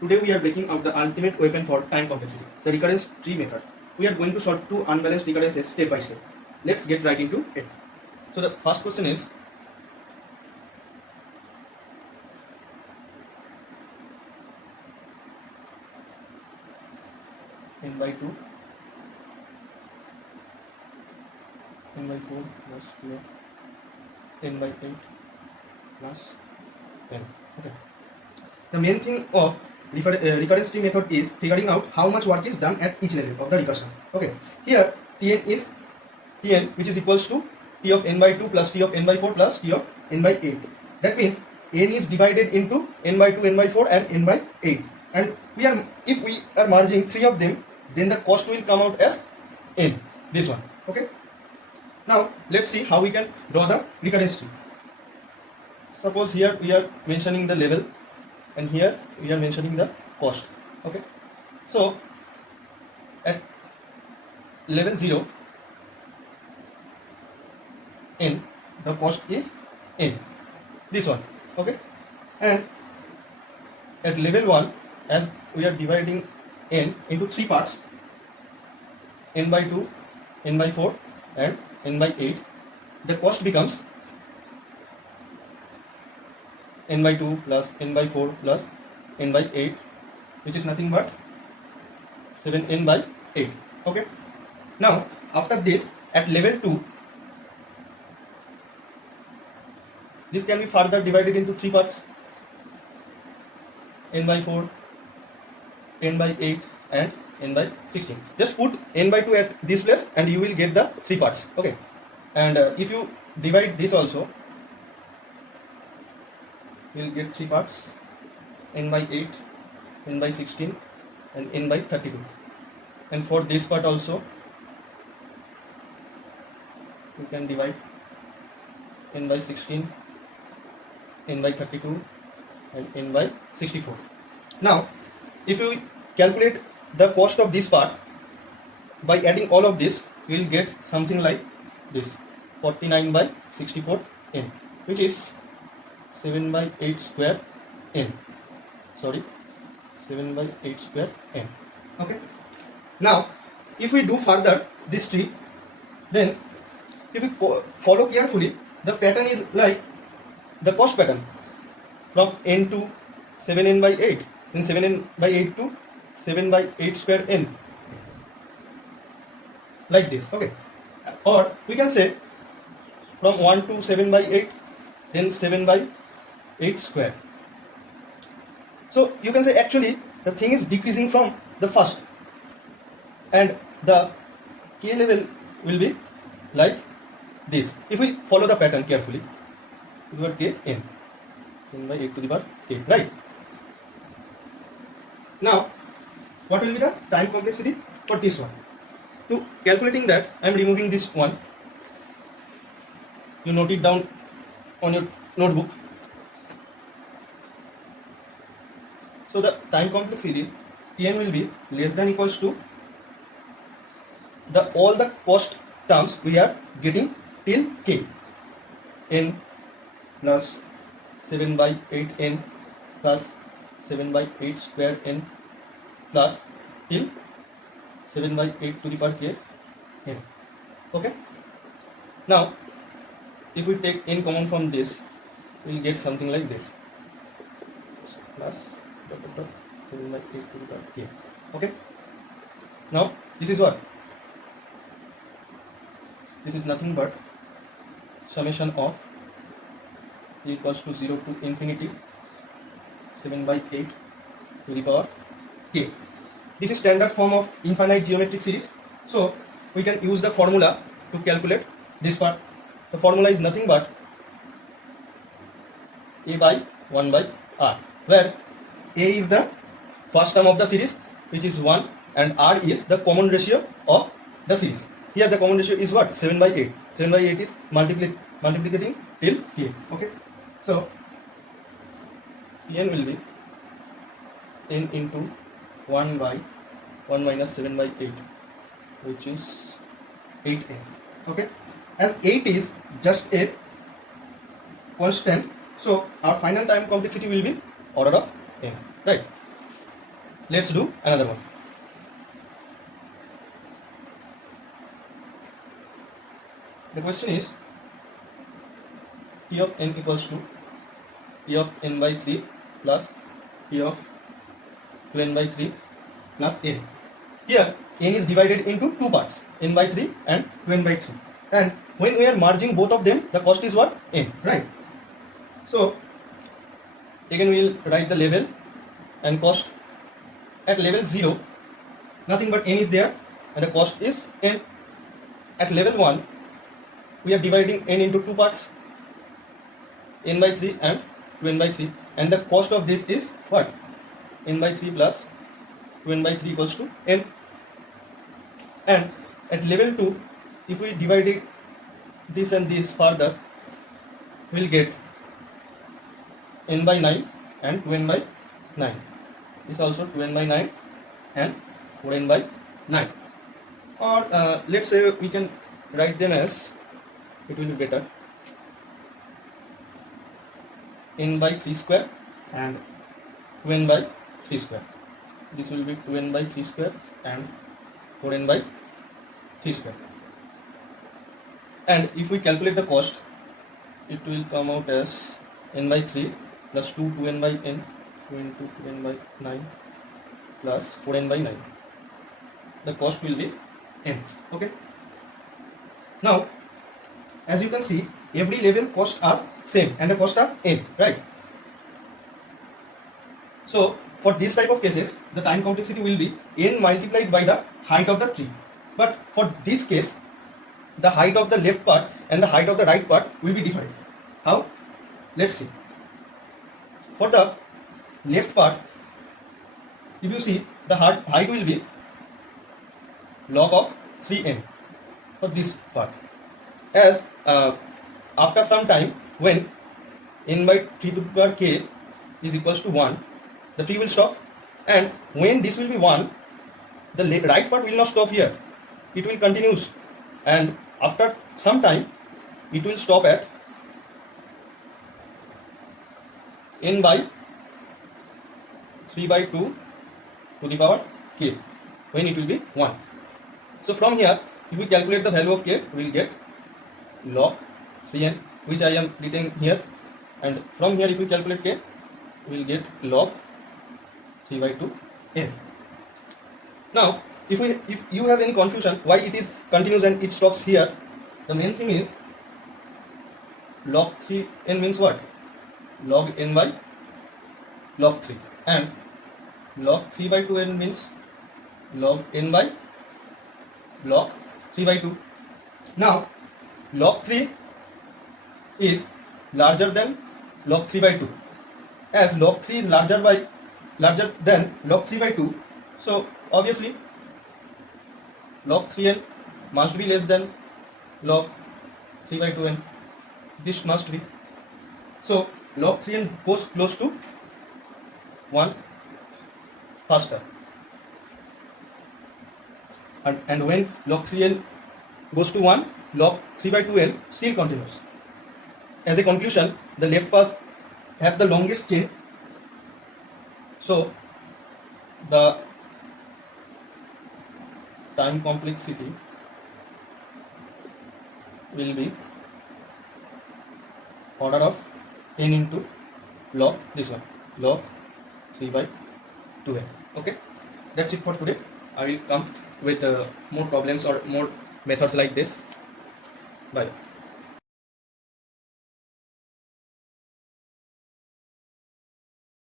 Today we are breaking out the ultimate weapon for time complexity, the recurrence tree method. We are going to solve two unbalanced recurrences step by step. Let's get right into it. So the first question is, n by 2, n by 4 plus 2, n by 8 plus n. Okay. The main thing of recurrence tree method is figuring out how much work is done at each level of the recursion. Okay. Here Tn is Tn, which is equals to T of n by 2 plus T of n by 4 plus T of n by 8. That means n is divided into n by 2, n by 4 and n by 8. And if we are merging three of them, then the cost will come out as n. This one. Okay. Now let's see how we can draw the recurrence tree. Suppose here we are mentioning the level, and here we are mentioning the cost. Okay. So at level 0, n, the cost is n. This one. Okay. And at level 1, as we are dividing n into three parts, n by 2, n by 4 and n by 8, the cost becomes n by 2 plus n by 4 plus n by 8, which is nothing but 7n by 8. Okay. Now after this, at level 2, this can be further divided into three parts, n by 4, n by 8 and n by 16. Just put n by 2 at this place and you will get the three parts. Okay. And if you divide this also, you will get three parts, n by 8, n by 16 and n by 32. And for this part also, you can divide n by 16, n by 32 and n by 64. Now if you calculate the cost of this part by adding all of this, you will get something like this, 49 by 64 n, which is 7 by 8 square n. Sorry, 7 by 8 square n. Okay. Now if we do further this tree, then if we follow carefully, the pattern is like the cost pattern from n to 7n by 8, then 7n by 8 to 7 by 8 square n, like this. Okay. Or we can say from 1 to 7 by 8, then 7 by 8 square. So you can say actually the thing is decreasing from the first, and the k level will be like this. If we follow the pattern carefully, to the power k n, 7 by 8 to the power 8, right? Now what will be the time complexity for this one? To calculating that, I am removing this one. You note it down on your notebook. So the time complexity Tn will be less than equals to all the cost terms we are getting till k, n plus 7 by 8 n plus 7 by 8 square n plus till 7 by 8 to the power k n. Okay. Now if we take n common from this, we will get something like this, plus 7 by 8 to the power k. Okay. Now this is what? This is nothing but summation of e equals to 0 to infinity 7 by 8 to the power k. This is standard form of infinite geometric series. So we can use the formula to calculate this part. The formula is nothing but a by 1 by r, where a is the first term of the series, which is 1, and r is the common ratio of the series. Here the common ratio is what? 7 by 8. 7 by 8 is multiplicating till k. Okay. So n will be n into 1 by 1 minus 7 by 8, which is 8n. Okay. As 8 is just a constant, so our final time complexity will be order of n. Right. let's do another one. The question is T of n equals to T of n by 3 plus T of 2n by 3 plus n. Here n is divided into two parts, n by 3 and 2n by 3. And when we are merging both of them, the cost is what? N, right? So again we will write the level and cost. At level 0, nothing but n is there and the cost is n. At level 1, we are dividing n into two parts, n by 3 and 2n by 3, and the cost of this is what? N by 3 plus 2n by 3 equals to n. And at level 2, if we divide this and this further, we will get n by 9 and 2n by 9. This also 2n by 9 and 4n by 9. Or let's say we can write them as, it will be better, n by 3 square and 2n by 3 square. This will be 2n by 3 square and 4n by 3 square. And if we calculate the cost, it will come out as n by 3 plus 2n by n, 2 into 2n by 9 plus 4n by 9. The cost will be n. Okay. Now, as you can see, every level costs are same and the costs are n, right? So for this type of cases, the time complexity will be n multiplied by the height of the tree. But for this case, the height of the left part and the height of the right part will be different. How? Let's see. For the left part, if you see, the height will be log of 3n for this part. As after some time, when n by 3 to the power k is equals to 1, the tree will stop, and when this will be 1, the right part will not stop here. It will continues, and after some time, it will stop at n by 3 by 2 to the power k, when it will be 1. So from here, if we calculate the value of k, we will get log 3n, which I am written here, and from here if we calculate k, we will get log 3 by 2 n. Now if you have any confusion why it is continuous and it stops here, the main thing is log 3n means what? Log n by log 3, and log 3 by 2n means log n by log 3 by 2. Now log 3 is larger than log 3 by 2. As log 3 is larger than log 3 by 2, so obviously log 3n must be less than log 3 by 2n. This must be. So log 3n goes close to 1 faster. And when log 3n goes to 1, log 3 by 2n still continues. As a conclusion, the left pass have the longest chain, so the time complexity will be order of n into log this one, log 3 by 2n. Okay, that's it for today. I will come with more problems or more methods like this. Bye.